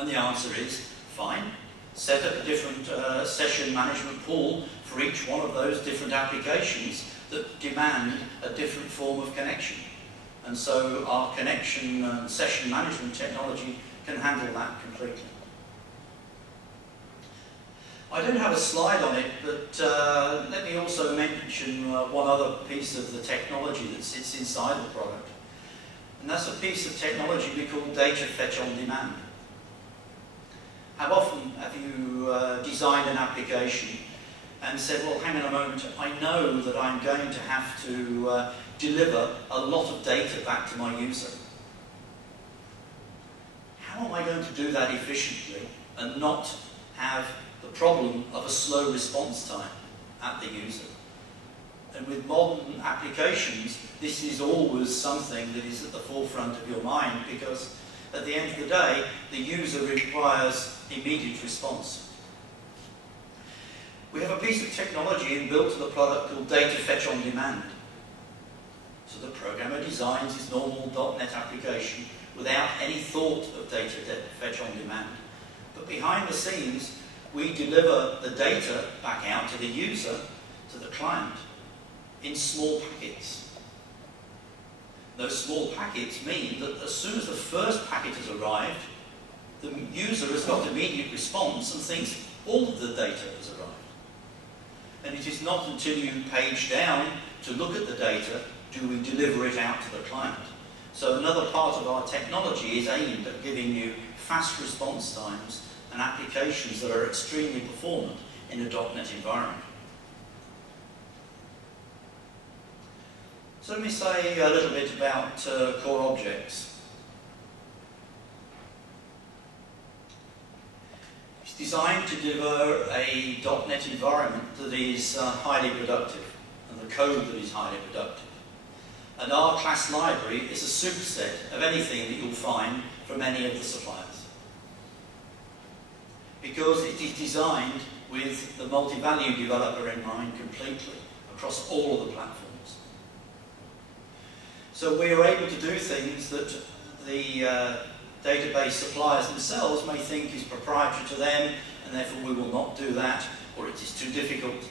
And the answer is, fine, set up a different session management pool for each one of those different applications that demand a different form of connection. And so our connection and session management technology can handle that completely. I don't have a slide on it, but let me also mention one other piece of the technology that sits inside the product. And that's a piece of technology we call data fetch on demand. How often have you designed an application and said, well, hang on a moment, I know that I'm going to have to deliver a lot of data back to my user. How am I going to do that efficiently and not have the problem of a slow response time at the user? And with modern applications, this is always something that is at the forefront of your mind, because at the end of the day, the user requires immediate response. We have a piece of technology inbuilt to the product called data fetch on demand. So the programmer designs his normal .NET application without any thought of data fetch on demand. But behind the scenes, we deliver the data back out to the user, to the client, in small packets. Those small packets mean that as soon as the first packet has arrived, the user has got immediate response and thinks all of the data has arrived. And it is not until you page down to look at the data do we deliver it out to the client. So another part of our technology is aimed at giving you fast response times and applications that are extremely performant in a .NET environment. So let me say a little bit about core objects. It's designed to deliver a .NET environment that is highly productive, and the code that is highly productive. And our class library is a superset of anything that you'll find from any of the suppliers, because it is designed with the multi-value developer in mind completely across all of the platforms. So we are able to do things that the database suppliers themselves may think is proprietary to them, and therefore we will not do that, or it is too difficult.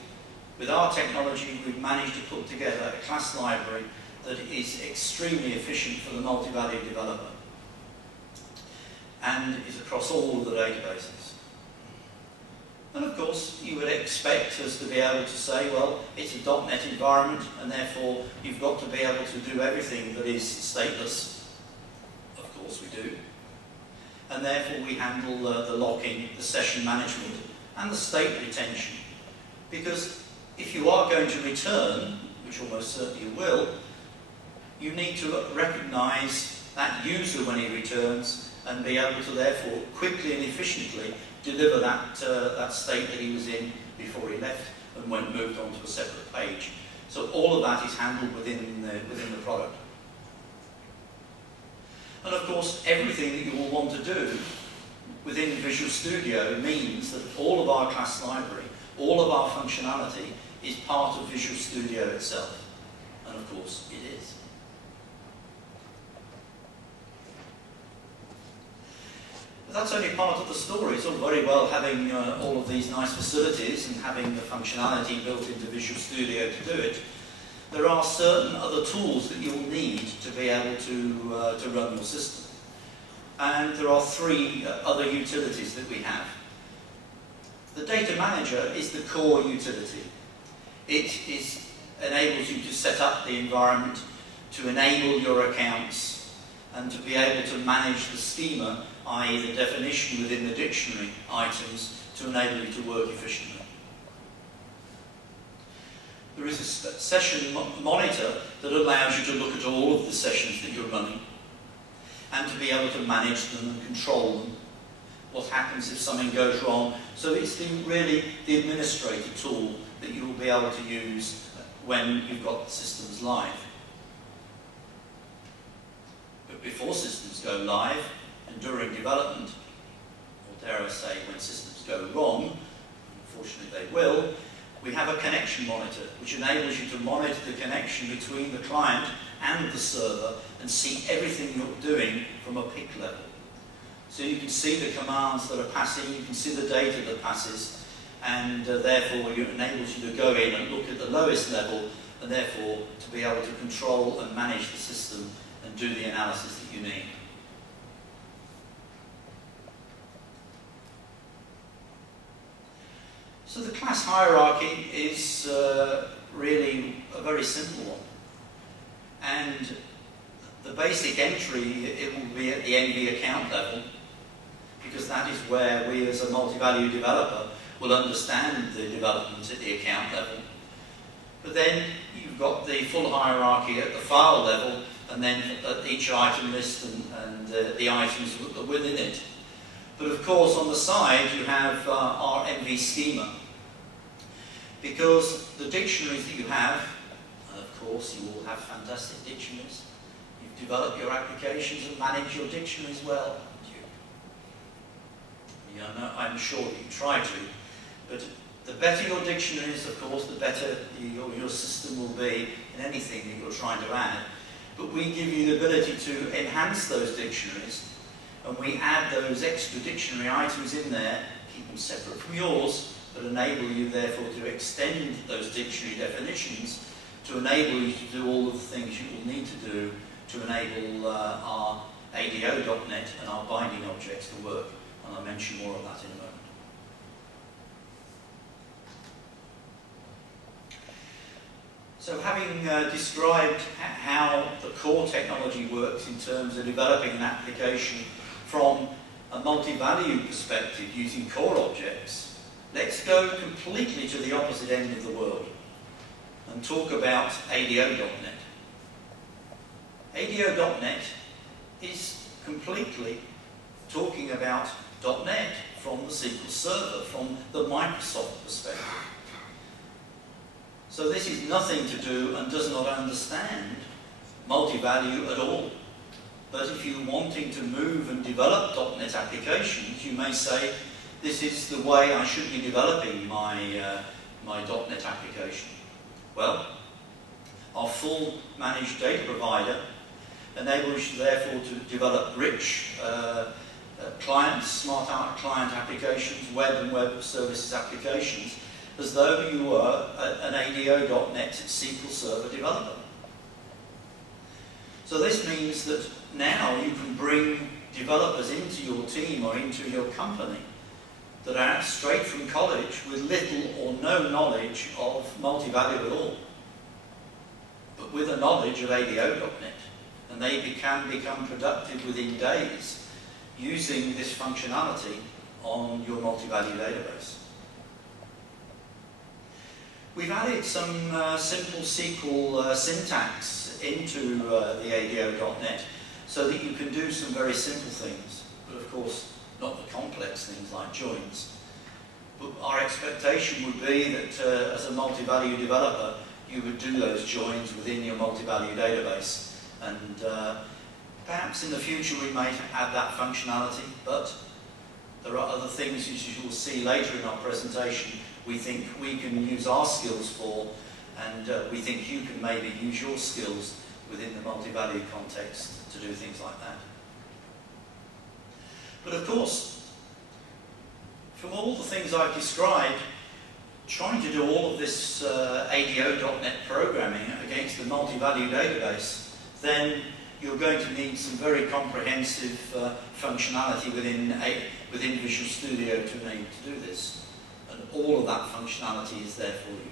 With our technology, we've managed to put together a class library that is extremely efficient for the multi-value developer and is across all of the databases. And of course, you would expect us to be able to say, well, it's a .NET environment, and therefore you've got to be able to do everything that is stateless. Of course we do. And therefore we handle the locking, the session management, and the state retention. Because if you are going to return, which almost certainly you will, you need to recognize that user when he returns and be able to therefore quickly and efficiently deliver that, that state that he was in before he left and moved on to a separate page. So all of that is handled within the product. And of course, everything that you will want to do within Visual Studio means that all of our class library, all of our functionality is part of Visual Studio itself. And of course, it is. But that's only part of the story. It's all very well having all of these nice facilities and having the functionality built into Visual Studio to do it. There are certain other tools that you'll need to be able to run your system. And there are three other utilities that we have. The Data Manager is the core utility. It enables you to set up the environment, to enable your accounts, and to be able to manage the schema, i.e. the definition within the dictionary items, to enable you to work efficiently. There is a session monitor that allows you to look at all of the sessions that you're running and to be able to manage them and control them. What happens if something goes wrong? So it's really the administrator tool that you will be able to use when you've got the systems live. But before systems go live and during development, or dare I say when systems go wrong, unfortunately they will, we have a connection monitor which enables you to monitor the connection between the client and the server and see everything you're doing from a PIC level. So you can see the commands that are passing, you can see the data that passes, and therefore it enables you to go in and look at the lowest level, and therefore to be able to control and manage the system and do the analysis that you need. So the class hierarchy is really a very simple one. And the basic entry, it will be at the NV account level, because that is where we as a multi-value developer will understand the development at the account level. But then you've got the full hierarchy at the file level, and then at each item list and the items within it. But of course on the side you have our NV schema, because the dictionaries that you have, and of course you all have fantastic dictionaries, you've developed your applications and managed your dictionaries well. I'm sure that you try to, but the better your dictionary is, of course, the better your system will be in anything that you're trying to add. But we give you the ability to enhance those dictionaries, and we add those extra dictionary items in there, keep them separate from yours, but enable you therefore to extend those dictionary definitions to enable you to do all of the things you will need to do to enable our ADO.NET and our binding objects to work. And I'll mention more of that in a moment. So having described how the core technology works in terms of developing an application from a multi-value perspective using core objects, let's go completely to the opposite end of the world and talk about ADO.NET. ADO.NET is completely talking about .NET from the SQL Server, from the Microsoft perspective. So this is nothing to do and does not understand multi-value at all. But if you're wanting to move and develop .NET applications, you may say, this is the way I should be developing my .NET application. Well, our full managed data provider enables you therefore to develop rich client, smart client applications, web and web services applications, as though you were an ADO.NET SQL Server developer. So this means that now you can bring developers into your team or into your company that are straight from college with little or no knowledge of multi-value at all, but with a knowledge of ADO.NET, and they can become productive within days using this functionality on your multi-value database. We've added some simple SQL syntax into the ADO.NET so that you can do some very simple things, but of course not the complex things like joins. But our expectation would be that as a multi-value developer you would do those joins within your multi-value database, and perhaps in the future we might add that functionality, but there are other things, as you will see later in our presentation, we think we can use our skills for, and we think you can maybe use your skills within the multi-value context to do things like that. But of course, from all the things I've described, trying to do all of this ADO.NET programming against the multi-value database, then you're going to need some very comprehensive functionality within Visual Studio to enable to do this. And all of that functionality is there for you.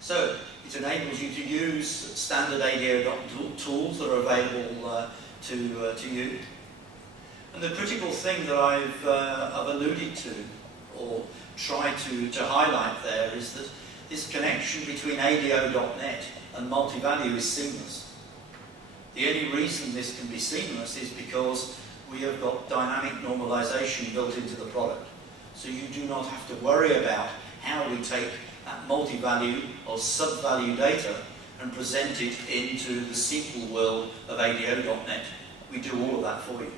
So it enables you to use standard ADO.NET tools that are available to you. And the critical thing that I've alluded to, or tried to highlight there, is that this connection between ADO.NET and multi-value is seamless. The only reason this can be seamless is because we have got dynamic normalization built into the product. So you do not have to worry about how we take that multi-value or sub-value data and present it into the SQL world of ADO.NET. We do all of that for you.